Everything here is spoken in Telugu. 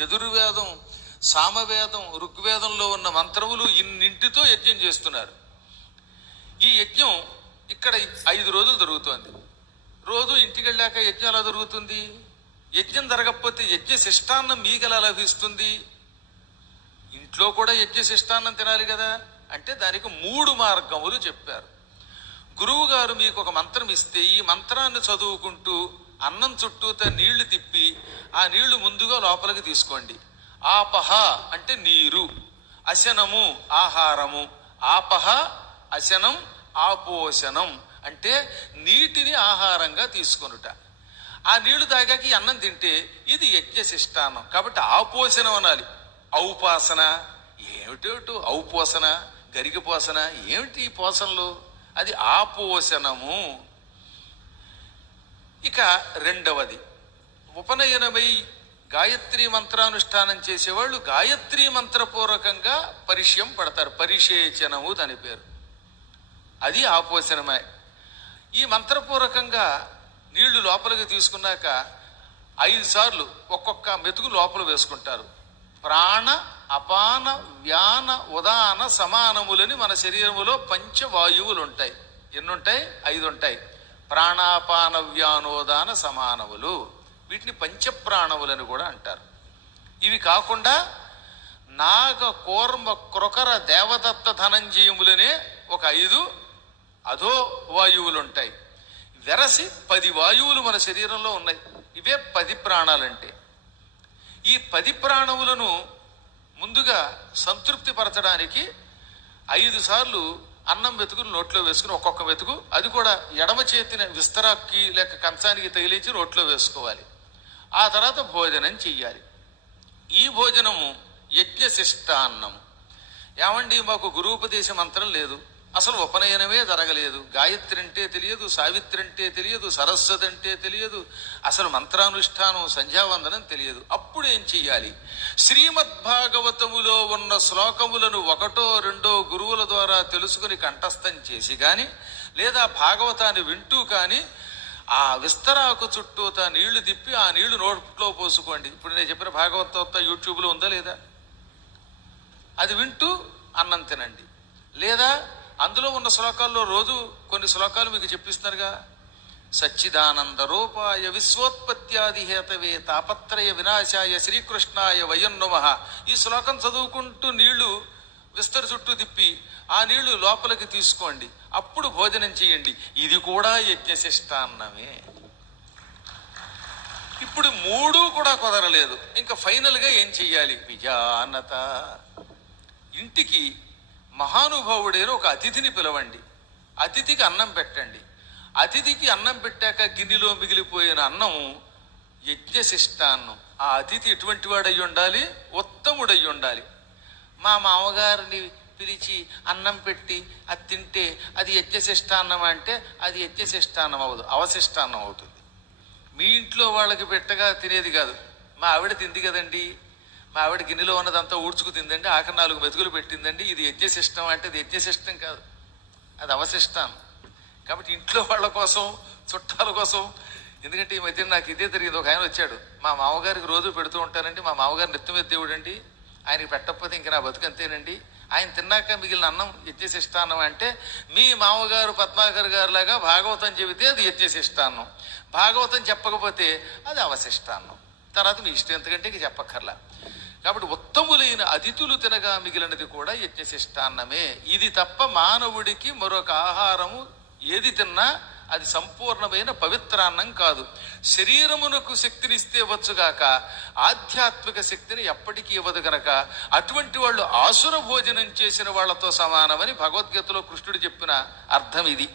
యజుర్వేదం సామవేదం ఋగ్వేదంలో ఉన్న మంత్రములు ఇన్నింటితో యజ్ఞం చేస్తున్నారు. ఈ యజ్ఞం ఇక్కడ ఐదు రోజులు జరుగుతోంది. రోజు ఇంటికి వెళ్ళాక యజ్ఞం ఎలా జరుగుతుంది? యజ్ఞం జరగకపోతే యజ్ఞ శిష్టాన్నం మీకు ఎలా లభిస్తుంది? ఇంట్లో కూడా యజ్ఞ శిష్టాన్నం తినాలి కదా? అంటే దానికి మూడు మార్గములు చెప్పారు. గురువు గారు మీకు ఒక మంత్రం ఇస్తే ఈ మంత్రాన్ని చదువుకుంటూ అన్నం చుట్టూత నీళ్ళు తిప్పి ఆ నీళ్ళు ముందుగా లోపలికి తీసుకోండి. ఆపహ అంటే నీరు అశనము ఆహారము ఆపహ అశనం ఆపోషణం అంటే నీటిని ఆహారంగా తీసుకొనుట. ఆ నీళ్ళు తాగాక ఈ అన్నం తింటే ఇది యజ్ఞ శిష్టానం కాబట్టి ఆపోషణం అనాలి. ఔపాసన ఏమిటేమిటో ఔపోసన గరికపోసన ఏమిటి ఈ పోసనలు అది ఆపోషణము ఇక రెండవది. ఉపనయనమై గాయత్రి మంత్రానుష్ఠానం చేసేవాళ్ళు గాయత్రి మంత్రపూర్వకంగా పరిచయం పడతారు. పరిశేచనము దాని పేరు. అది ఆపోషణమే ఈ మంత్రపూర్వకంగా నీళ్ళు లోపలికి తీసుకున్నాక ఐదు సార్లు ఒక్కొక్క మెతుకు లోపల వేసుకుంటారు. ప్రాణ అపాన వ్యాన ఉదాన సమానములని మన శరీరములో పంచవాయువులు ఉంటాయి ఎన్నుంటాయి? ఐదు ఉంటాయి ప్రాణాపాన వ్యానోదాన సమానములు వీటిని పంచప్రాణములని కూడా అంటారు. ఇవి కాకుండా నాగ కోర్మ క్రొకర దేవదత్త ధనంజయములనే ఒక ఐదు అధో వాయువులు ఉంటాయి వెరసి పది వాయువులు మన శరీరంలో ఉన్నాయి. ఇవే పది ప్రాణాలంటే. ఈ పది ప్రాణములను ముందుగా సంతృప్తి పరచడానికి ఐదు సార్లు అన్నం వెతుకుని నోట్లో వేసుకుని ఒక్కొక్క వెతుకు అది కూడా ఎడమ చేతిన విస్తరాకి లేక కంచానికి తగిలించి నోట్లో వేసుకోవాలి. ఆ తర్వాత భోజనం చెయ్యాలి. ఈ భోజనము యజ్ఞశిష్టాన్నము. ఏమండి మాకు గురూపదేశ మంత్రం లేదు? అసలు ఉపనయనమే జరగలేదు. గాయత్రి అంటే తెలియదు సావిత్రి అంటే తెలియదు సరస్వతి అంటే తెలియదు అసలు మంత్రానుష్ఠానం సంధ్యావందనం తెలియదు. అప్పుడు ఏం చెయ్యాలి? శ్రీమద్భాగవతములో ఉన్న శ్లోకములను ఒకటో రెండో గురువుల ద్వారా తెలుసుకుని కంఠస్థం చేసి కానీ లేదా భాగవతాన్ని వింటూ కానీ ఆ విస్తరాకు చుట్టూతా నీళ్ళు తిప్పి ఆ నీళ్ళు నోట్లో పోసుకోండి. ఇప్పుడు నేను చెప్పిన భాగవత యూట్యూబ్లో ఉందా లేదా? అది వింటూ అన్నం తినండి. లేదా అందులో ఉన్న శ్లోకాల్లో రోజు కొన్ని శ్లోకాలు మీకు చెప్పిస్తున్నారుగా. సచ్చిదానంద రూపాయ విశ్వోత్పత్యాది హేతవే తాపత్రయ వినాశాయ శ్రీకృష్ణాయ వయోన్నమ ఈ శ్లోకం చదువుకుంటూ నీళ్ళు విస్తరి చుట్టూ తిప్పి ఆ నీళ్ళు లోపలికి తీసుకోండి. అప్పుడు భోజనం చేయండి. ఇది కూడా యజ్ఞశిష్టాన్నమే. ఇప్పుడు మూడు కూడా కుదరలేదు. ఇంకా ఫైనల్గా ఏం చెయ్యాలి? విజానత. ఇంటికి మహానుభావుడైన ఒక అతిథిని పిలవండి. అతిథికి అన్నం పెట్టండి. అతిథికి అన్నం పెట్టాక గిన్నెలో మిగిలిపోయిన అన్నం యజ్ఞశిష్టాన్నం. ఆ అతిథి ఎటువంటి వాడయి ఉండాలి? ఉత్తముడయి ఉండాలి. మా మామగారిని పిలిచి అన్నం పెట్టి అది తింటే అది యజ్ఞశిష్టాన్నం అంటే అది యజ్ఞశిష్టాన్నం అవ్వదు అవశిష్టాన్నం అవుతుంది. మీ ఇంట్లో వాళ్ళకి పెట్టగా తినేది కాదు. మా ఆవిడ తింది కదండీ. మా ఆవిడ గిన్నెలో ఉన్నదంతా ఊడ్చుకు తిందండి ఆఖరి నాలుగు మెతుకులు పెట్టిందండి. ఇది యజ్ఞశిష్టం అంటే అది యజ్ఞశిష్టం కాదు. అది అవశిష్టం కాబట్టి ఇంట్లో వాళ్ళ కోసం చుట్టాల కోసం ఎందుకంటే ఈ మధ్య నాకు ఇదే జరిగింది. ఒక ఆయన వచ్చాడు. మా మామగారికి రోజు పెడుతూ ఉంటానండి. మా మామగారు నిత్యమే దేవుడు అండి ఆయనకి పెట్టకపోతే ఇంక నా బతుకంతేనండి ఆయన తిన్నాక మిగిలిన అన్నం యజ్ఞశిష్టాన్నం అంటే మీ మామగారు పద్మాకర్ గారు లాగా భాగవతం చెబితే అది యజ్ఞశిష్టాన్నం భాగవతం చెప్పకపోతే అది అవశిష్టాన్నం తర్వాత మీ ఇష్టం ఎందుకంటే ఇంక చెప్పక్కర్లా. కాబట్టి ఉత్తములైన అతిథులు తినగా మిగిలినది కూడా యజ్ఞశిష్టాన్నమే. ఇది తప్ప మానవుడికి మరొక ఆహారము ఏది తిన్నా అది సంపూర్ణమైన పవిత్రాన్నం కాదు. శరీరమునకు శక్తినిస్తే వచ్చుగాక ఆధ్యాత్మిక శక్తిని ఎప్పటికీ ఇవ్వదు గనక అటువంటి వాళ్ళు ఆసుర భోజనం చేసిన వాళ్ళతో సమానమని భగవద్గీతలో కృష్ణుడు చెప్పిన అర్థం ఇది.